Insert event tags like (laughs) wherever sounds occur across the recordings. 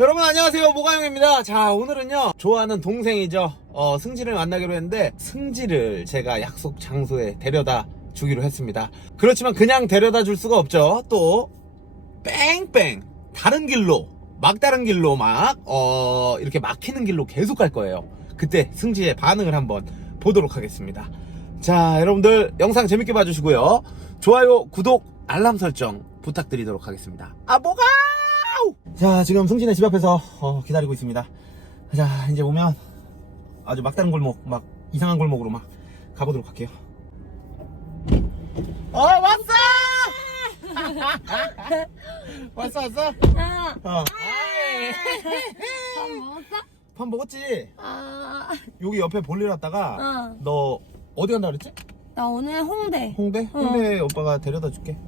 여러분 안녕하세요. 모가영입니다. 자 오늘은요 좋아하는 동생이죠. 어, 승지를 만나기로 했는데 승지를 제가 약속 장소에 데려다 주기로 했습니다. 그렇지만 그냥 데려다 줄 수가 없죠. 또 뺑뺑 다른 길로 막다른 길로 막 어, 이렇게 막히는 길로 계속 갈 거예요. 그때 승지의 반응을 한번 보도록 하겠습니다. 자 여러분들 영상 재밌게 봐주시고요. 좋아요 구독 알람 설정 부탁드리도록 하겠습니다. 아 뭐가 자 지금 승진의 집 앞에서 어, 기다리고 있습니다. 자 이제 오면 아주 막다른 골목 막 이상한 골목으로 막 가보도록 할게요. 어 왔어! (laughs) 왔어 왔어? 아, 어. 밥 먹었어? 밥 먹었지? 아, 여기 옆에 볼일 왔다가 어. 너 어디 간다 그랬지? 나 오늘 홍대. 홍대? 홍대 오빠가 데려다 줄게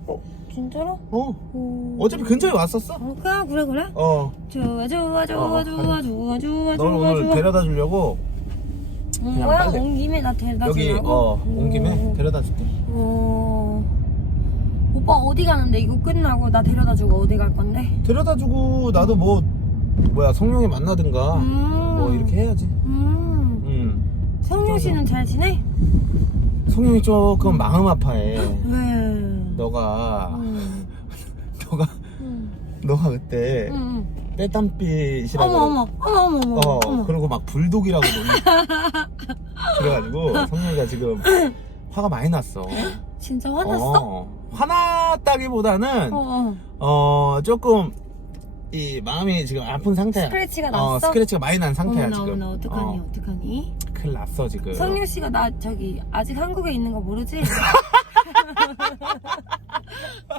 진짜로? 어 오. 어차피 근처에 왔었어 어, 그래, 그래, 그래. 어 좋아, 좋아, 좋아, 어, 좋아, 좋아, 좋아, 널 좋아, 오늘 좋아. 데려다 주려고 온 그냥 거야? 빨리. 온 김에 나 데려다 여기 주려고? 어 온 김에 오. 데려다 줄게 오. 오빠 어디 가는데 이거 끝나고 나 데려다 주고 어디 갈 건데? 데려다 주고 나도 뭐 뭐야 성룡이 만나든가 음. 뭐 이렇게 해야지 음. 음 성룡 씨는 잘 지내? 성룡이 조금 마음 아파해 왜? 너가 음. (laughs) 너가 음. 너가 그때 음, 음. 때땀빛이라고 어머, 어머, 어머, 어머, 어머. 어 어머. 그리고 막 불독이라고 놀리 (laughs) 그래가지고 성룡이가 지금 화가 많이 났어 진짜 화났어? 어, 화났다기보다는 어, 어. 어 조금 이 마음이 지금 아픈 상태야 스크래치가 어, 났어? 스크래치가 많이 난 상태야 어머나, 지금 어머나, 어떡하니, 어, 어떡하니? 큰일 났어 지금 성룡 씨가 나 저기 아직 한국에 있는 거 모르지? (laughs)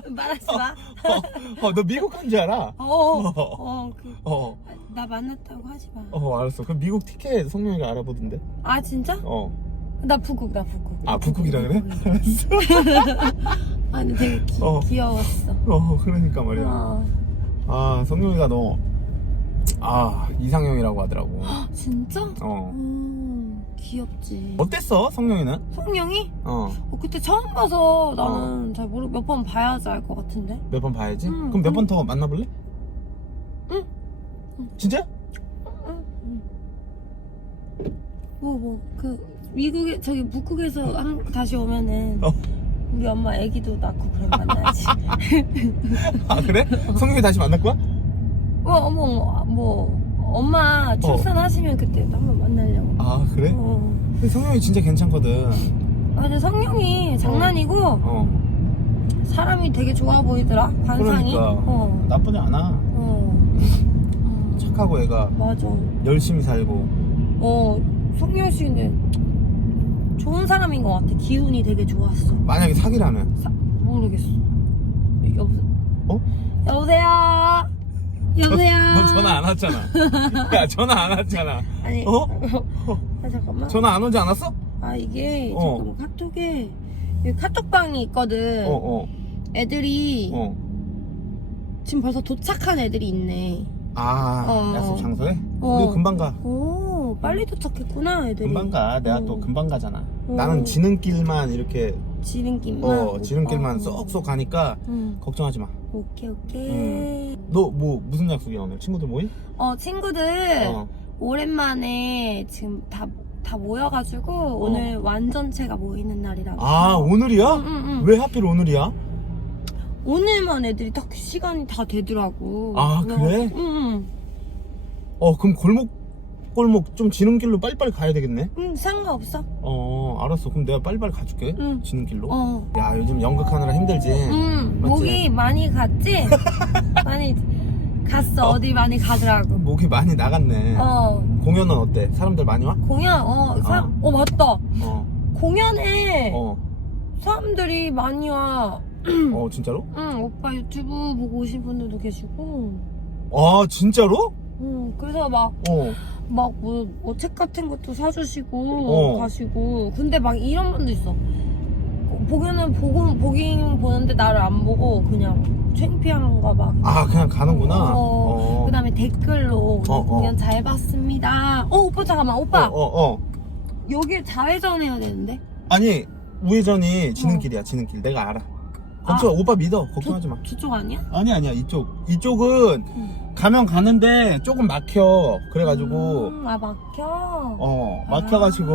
말하지 마. 어, 어, 너 미국 간 줄 알아? 어, 어, 어, 그, 어, 나 만났다고 하지 마. 어, 알았어. 그럼 미국 티켓 성룡이가 알아보던데? 아 진짜? 어. 나 북극, 나 북극. 아, 북극이라 그래? (laughs) 아니 되게 기, 어. 귀여웠어. 어, 그러니까 말이야. 어. 아, 성룡이가 너, 아, 이상형이라고 하더라고. (gasps) 진짜? 어. 음, 귀엽지. 어땠어, 성룡이는? 성룡이? 어. 어, 그때 처음 봐서 나는 잘 모르 몇 번 봐야지 알 것 같은데. 몇 번 봐야지? 응, 그럼 몇 응. 번더 만나볼래? 응. 진짜? 응, 응. 뭐, 뭐, 그, 미국에, 저기, 북극에서 한, 다시 오면은, 어. 우리 엄마 애기도 낳고 그럼 만나야지. (laughs) 아, 그래? 성룡이 다시 만날 거야? 어, 어머, 어머, 뭐, 엄마 출산하시면 그때 한번 만나려고. 아, 그래? 어. 근데 성룡이 진짜 괜찮거든. 아, 근데 성룡이 장난이고, 어. 사람이 되게 좋아 보이더라, 관상이. 그러니까. 어. 나쁘지 않아. 어. 음, 착하고 애가 맞아. 열심히 살고. 어, 성룡 씨는 좋은 사람인 것 같아. 기운이 되게 좋았어. 만약에 사귀라면. 사, 모르겠어. 여보, 어? 여보세요? 여보세요? 너 전화 안 왔잖아. 야, 전화 안 왔잖아. 아니, 어? 아, 잠깐만. 전화 안 오지 않았어? 아, 이게, 어. 잠깐만, 카톡에, 여기 카톡방이 있거든. 어, 어, 애들이, 어. 지금 벌써 도착한 애들이 있네. 아, 어. 약속 장소에? 어. 우리 금방 가. 오, 빨리 도착했구나, 애들이. 금방 가. 내가 어. 또 금방 가잖아. 어. 나는 지는 길만 이렇게, 지름길만. 어, 지름길만 어. 쏙쏙 가니까 응. 걱정하지 마. 오케이, 오케이. 너 뭐, 무슨 약속이야, 오늘? 친구들 모임? 어, 친구들, 어. 오랜만에 지금 다, 다 모여가지고, 오늘 완전체가 모이는 날이라고. 어. 아, 오늘이야? 응, 응, 응. 왜 하필 오늘이야? 오늘만 애들이 딱 시간이 다 되더라고. 아, 그래? 응, 응. 어, 그럼 골목, 골목 좀 지름길로 빨리빨리 가야 되겠네? 응, 상관없어. 어, 알았어. 그럼 내가 빨리빨리 가줄게. 응. 지름길로. 어. 야, 요즘 연극하느라 힘들지? 응, 맞지? 목이 많이 갔지? (laughs) 많이 갔어. 어. 어. 디 많이 가더라고. 목이 많이 나갔네. 어, 공연은 어때? 사람들 많이 와? 공연, 어, 사, 어, 맞다. 어. 공연에 어. 사람들이 많이 와. 어, 진짜로? 응, 오빠 유튜브 보고 오신 분들도 계시고. 아, 진짜로? 응, 그래서 막, 어. 막, 뭐, 뭐, 책 같은 것도 사주시고, 어. 가시고. 근데 막 이런 분도 있어. 보기는 보고, 보긴 보는데 나를 안 보고, 그냥 창피한가 막. 아, 그냥 가는구나. 어. 어. 그 다음에 댓글로, 어, 어. 공연 잘 봤습니다. 어, 오빠, 잠깐만, 오빠. 어, 어, 어. 여기 좌회전 해야 되는데? 아니, 우회전이 지는 길이야, 지는 길. 내가 알아. 걱정 오빠 믿어 걱정하지 마 저쪽 아니야? 아니 아니야 이쪽 이쪽은 응. 가면 가는데 조금 막혀 그래가지고 음, 아 막혀. 어 막혀가지고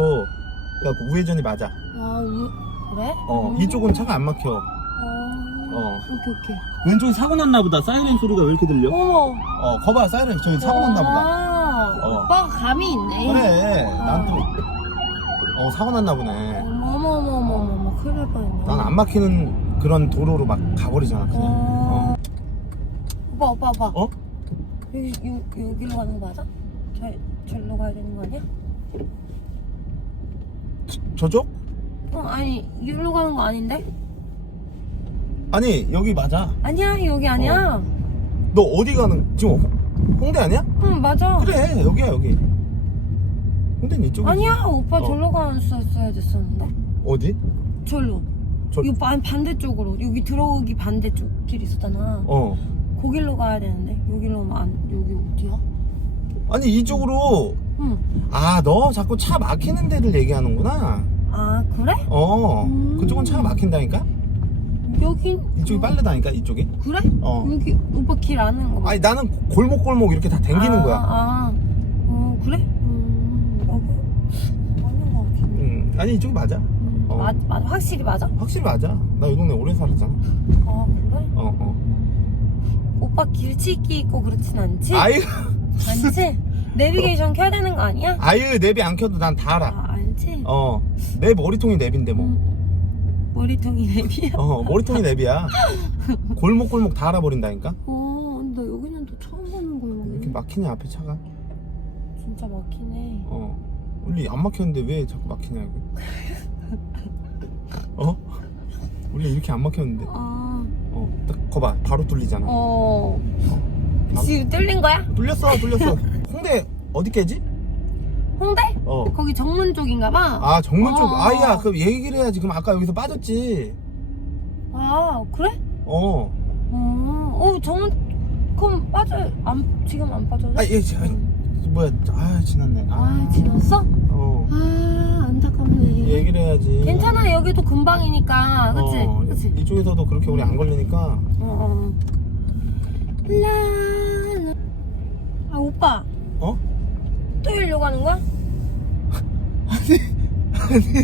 그래갖고 우회전이 맞아 아 우... 그래? 어 음. 이쪽은 차가 안 막혀 어. 어. 오케이 오케이. 왼쪽에 사고 났나 보다 사이렌 소리가 왜 이렇게 들려? 어머. 어 거봐 사이렌 저기 사고 났나 보다 아, 어. 오빠가 감이 있네. 그래 어. 난또 어 사고 났나 보네 어머 어머 어머 어머 어머 큰일 날 뻔했네. 난 안 막히는 그런 도로로 막 가버리잖아 그냥 어. 오빠 오빠 오빠. 어? 여기 요, 여기로 가는 거 맞아? 저 절로 가야 되는 거 아니야? 저쪽? 어 아니 여기로 가는 거 아닌데? 아니 여기 맞아 아니야 여기 아니야. 너 어디 가는 지금 홍대 아니야? 응 맞아. 그래 여기야 여기 홍대는 이쪽이지 아니야 오빠 어. 절로 갔어야 됐었는데. 어디? 절로. 저- 이거 반 반대쪽으로 여기 들어오기 반대쪽 길 있었잖아. 어 거길로 가야 되는데 여기로 오면 안 여기 어디야? 아니 이쪽으로 응. 아너 자꾸 차 막히는 데를 얘기하는구나 아 그래? 어 음. 그쪽은 차가 막힌다니까 여긴 이쪽이 빠르다니까 이쪽이 그래? 어 여기 오빠 길 아는 거. 아니 나는 골목골목 이렇게 다 댕기는 아, 거야 아, 어 그래? 음 여기 맞는 거 같은데. 음, 아니 이쪽이 맞아 음, 어. 맞, 맞, 확실히 맞아? 확실히 맞아 나 이 동네 오래 살았잖아 아 그래? 어 어 오빠 길치기 있고 그렇진 않지? 아유 아니지? 내비게이션 켜야 되는 거 아니야? 아유 냅이 안 켜도 난 다 알아 아 알지? 어 내 머리통이 냅인데 뭐 음, 머리통이 내비야? 어, 머리통이 냅이야. 골목골목 다 알아버린다니까? 어, 나 여기는 또 처음 보는 왜. 이렇게 막히냐, 앞에 차가? 진짜 막히네. 어. 원래 안 막혔는데 왜 자꾸 막히냐, 여기? (laughs) 어? 이렇게 안 막혔는데. 아, 어, 딱 거봐. 바로 뚫리잖아. 어. 아. 지금 뚫린 거야? 뚫렸어, 뚫렸어. (laughs) 홍대 어디 깨지? 홍대? 어. 거기 정문 쪽인가 봐. 아, 정문 쪽. 어. 아야, 그럼 얘기를 해야지. 그럼 아까 여기서 빠졌지. 아, 그래? 어. 어, 어 정문 그럼 빠져 안 지금 안 빠져도? 아, 얘, 저, 뭐야. 아, 지났네. 아, 아, 지났어? 어. 아, 안타깝네. 얘기를 해야지. 괜찮아, 여기도 금방이니까, 그치? 어, 그치? 이쪽에서도 그렇게 오래 안 걸리니까. 어, 어. 라. 아, 오빠, 어? 또 여기로 가는 거야? (laughs)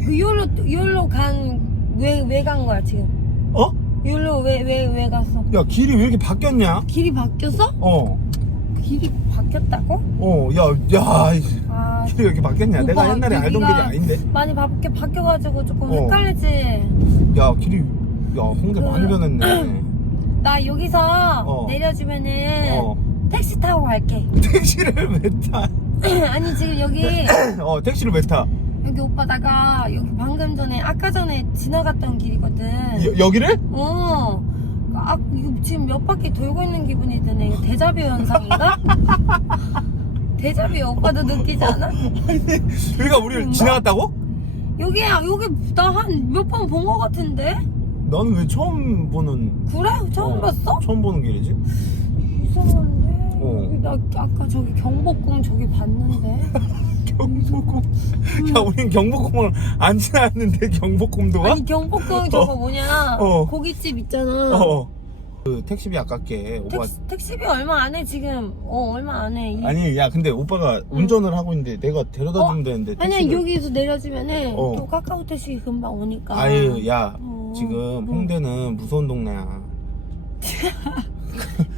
그 여기로, 여기로 간, 왜, 왜 간 거야, 지금? 어? 여기로 왜, 왜, 왜 갔어? 야 길이 왜 이렇게 바뀌었냐? 길이 바뀌었어? 어, 길이 바뀌었다고? 어, 야, 야, 이 아, 길이 왜 이렇게 바뀌었냐? 오빠, 내가 옛날에 알던 여기가- 길이 아닌데. 많이 바뀌, 바뀌어가지고 조금 어. 헷갈리지? 야, 길이, 야, 홍대 그- 많이 변했네. (clears throat) 나 여기서 어. 내려주면은 어, 택시 타고 갈게. (laughs) 택시를 왜 타? (clears throat) 아니 지금 여기 (clears throat) 어, 택시를 왜 타? 여기 오빠 나가 여기 방금 전에 아까 전에 지나갔던 길이거든. 여, 여기를? 어. 아 이거 지금 몇 바퀴 돌고 있는 기분이 드네. 이거 대자뷰 현상인가? (laughs) 대자뷰 오빠도 느끼지 않아? 여기가 우리를? 지나갔다고? 여기야 여기 나 한 몇 번 본 거 같은데? 나는 왜 처음 보는? 그래? 처음 어, 봤어? 처음 보는 길이지? 이상한데. 어. 나 아까 저기 경복궁 저기 봤는데. (laughs) 경복궁. 야, 우린 경복궁을 안 지나갔는데 경복궁도 가? 아니 경복궁 저거 뭐냐 어. 고깃집 있잖아 어. 그 택시비 아깝게 오빠 택시, 택시비 얼마 안 해 지금 어 얼마 안해 아니 야 근데 오빠가 운전을 하고 있는데 내가 데려다 어? 주면 되는데 아니야 택시를- 여기서 내려주면은 어. 또 카카오 택시 금방 오니까 아유 야 어. 지금 어. 홍대는 무서운 동네야 (laughs)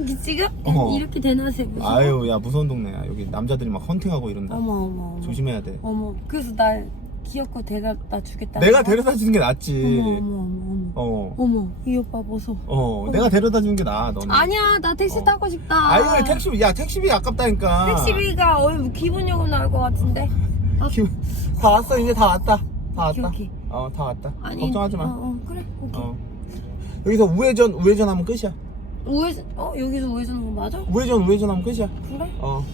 이게 지금? 어. 이렇게 되나세 무슨 아유 야 무서운 동네야 여기 남자들이 막 헌팅하고 이런다. 어머 어머 어머. 조심해야 돼. 어머 그래서 날 귀엽고 데려다 주겠다. 내가 데려다 주는 게 낫지. 어머 어머 어머 어, 어머. 어머 이 오빠 보소 어, 내가 데려다 주는 게 나아 너는. 아니야 나 택시 어. 타고 싶다. 아유 택시비 야 택시비 아깝다니까. 택시비가 얼 기본 요금 나올 것 같은데. 아, (laughs) 기분- 다 왔어 이제 다 왔다. 다 오케이, 왔다 오케이. 어다 왔다. 아니 걱정하지 마. 어, 어, 그래 오케이. 어. 여기서 우회전 우회전 하면 끝이야 우회전 어 여기서 우회전한 거 맞아? 우회전 우회전 하면 끝이야 그래? 어.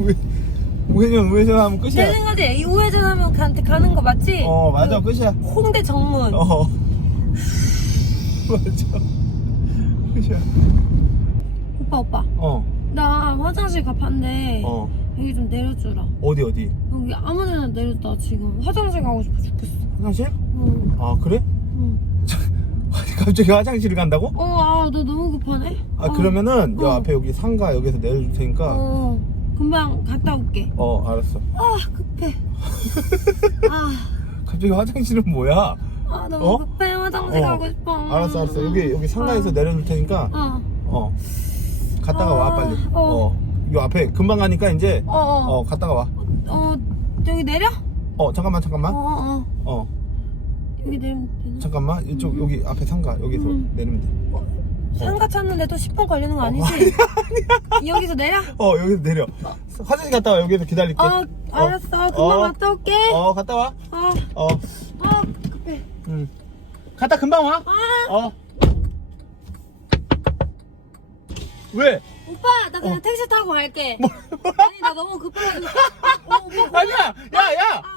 우- 우회전 우회전 하면 끝이야. 거지? 이 우회전하면 가, 가는 거 맞지? 어 맞아 그 끝이야. 홍대 정문 어. 맞아. 끝이야. 오빠 오빠 어, 나 화장실 갑한데 어. 여기 좀 내려주라 어디, 어디? 여기 아무데나 내려줘 지금 화장실 가고 싶어 죽겠어 화장실? 응, 아, 그래? 응. 갑자기 화장실을 간다고? 어아너 너무 급하네 아, 어, 그러면은, 요 어. 앞에 여기 상가 여기서 내려줄 테니까. 어 금방 갔다 올게 어, 알았어. 아 급해 (laughs) 아, 갑자기 화장실은 뭐야? 아 너무 어? 급해 화장실 어. 가고 싶어 알았어, 알았어. 여기, 여기 상가에서 어. 내려줄 테니까. 어 어. 갔다가 와, 아, 빨리. 어. 어. 요 앞에 금방 가니까 이제, 어, 어, 어, 갔다가 와. 어, 여기 내려? 어, 잠깐만, 어, 잠깐만. 어, 어. 어, 여기 내리면 되나? 잠깐만. 이쪽, 여기 앞에 상가. 여기서 음. 내리면 돼. 상가 찾는데 또 10분 걸리는 거 아니지? 여기서 내려? 어, 여기서 내려. 화장실 갔다 와. 여기서 기다릴게. 어, 알았어. 금방 어. 갔다 올게. 어, 갔다 와. 어, 어, 어, 급해. 응. 갔다 금방 와. 아, 어. 왜? 오빠, 나 그냥 어. 택시 타고 갈게. 아니, 나 너무 급해가지고. 어, 오빠. 아니야! 야, 야!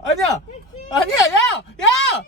아니야! 아니야, 야! 야! 야!